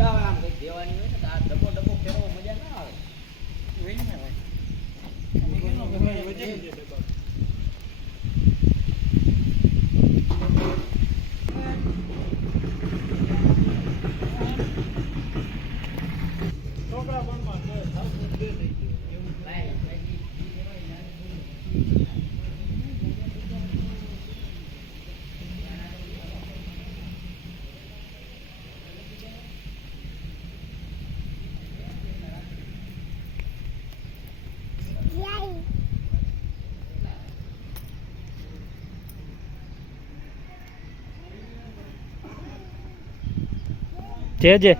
મજા આવે આમ કઈ દેવાની હોય ને તો આ ડબ્બો ડબ્બો ફેરવો મજા ના આવે હોય ને ભાઈ અમે કેનો વજન છે ડબ્બો છોકરા બનમાં તો સારું દે થઈ ગયું એવું લાય જે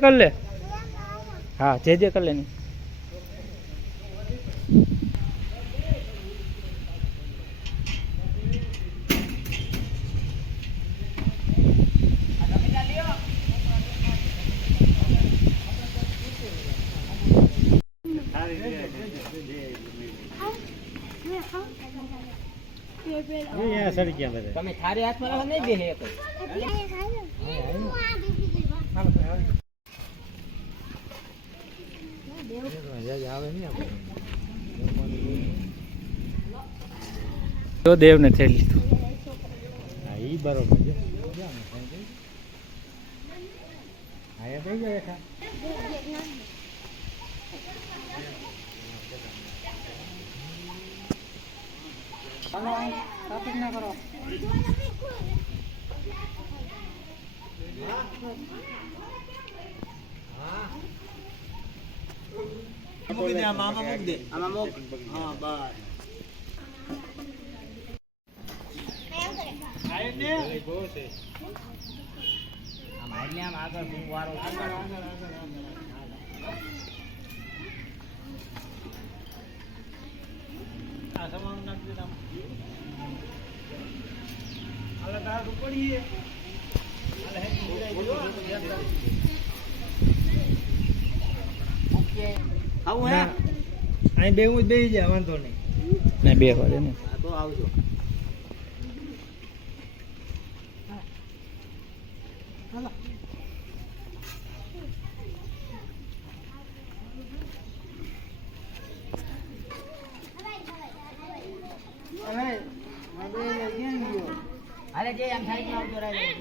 कर ले हाँ जे कर ले તમે થારી હાથમાં નહીં બેહે તો દેવ ને થઈ લીધું ઈ બરોબર છે આયા થઈ ગયા ટ્રાફિક ના કરો મૂકી દે આમાં મૂકી દે આમાં મૂક હા બસ આય ને બહુ છે આમ આઈને આમ આગળ વારો આગળ આ સમાન નાખી દે આમ આલા તાર ઉપડીએ આલે હે ઓકે આવું હે અહીં બેવું જ બેહી જા વાંધો નહીં ને બે વારે ને તો આવજો હાલો અરે હવે લઈ ગયો અરે જે આમ સાઈડ માં આવજો રે લઈ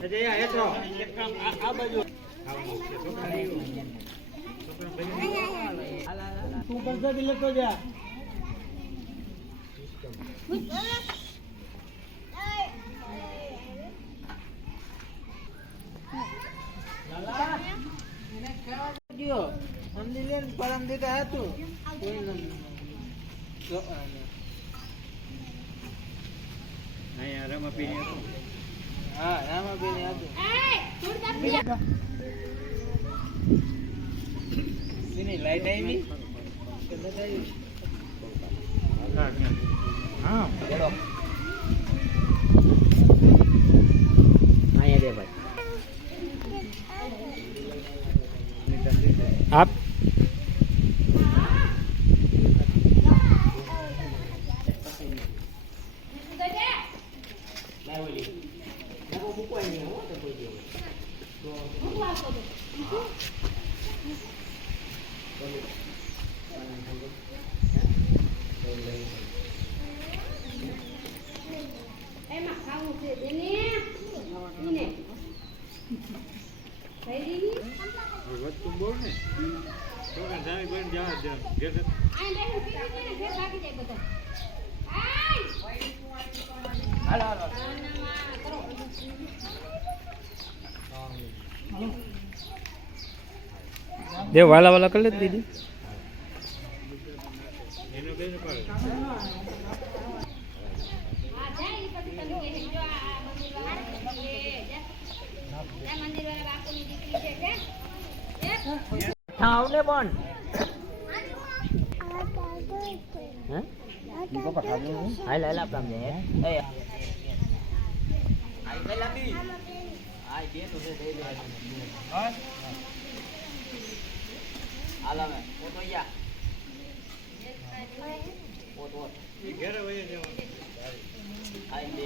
જજો એ હેઠો એક કામ આ બાજુ તું કરજો દિલે તો જા લાલા એને ખાવા દયો સમજી લે પરમ દીધા હતું કોઈ નહીં અહીંયા રમાપીને હતું હા રામાબેન હતું એની લાઈટ આવી કે નથી આવી હા ચલો અહીંયા દે ભાઈ આપ વસ્તુ બોલ ને તો કે જાવી બન જા દે ઘેર હાલો હાલો દેવ વાલા વાલા કરી લે દીદી એનો બેન પાડે આવને પણ હે પપ્પા ખાવું હાલ હાલ આપડા મે એ આઈ પેલા બી આઈ બે તો દે દે બસ હાલા મે ફોટો યા ફોટો ઈ ઘરે વયે જવાનું આઈ દે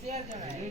શેર જણાય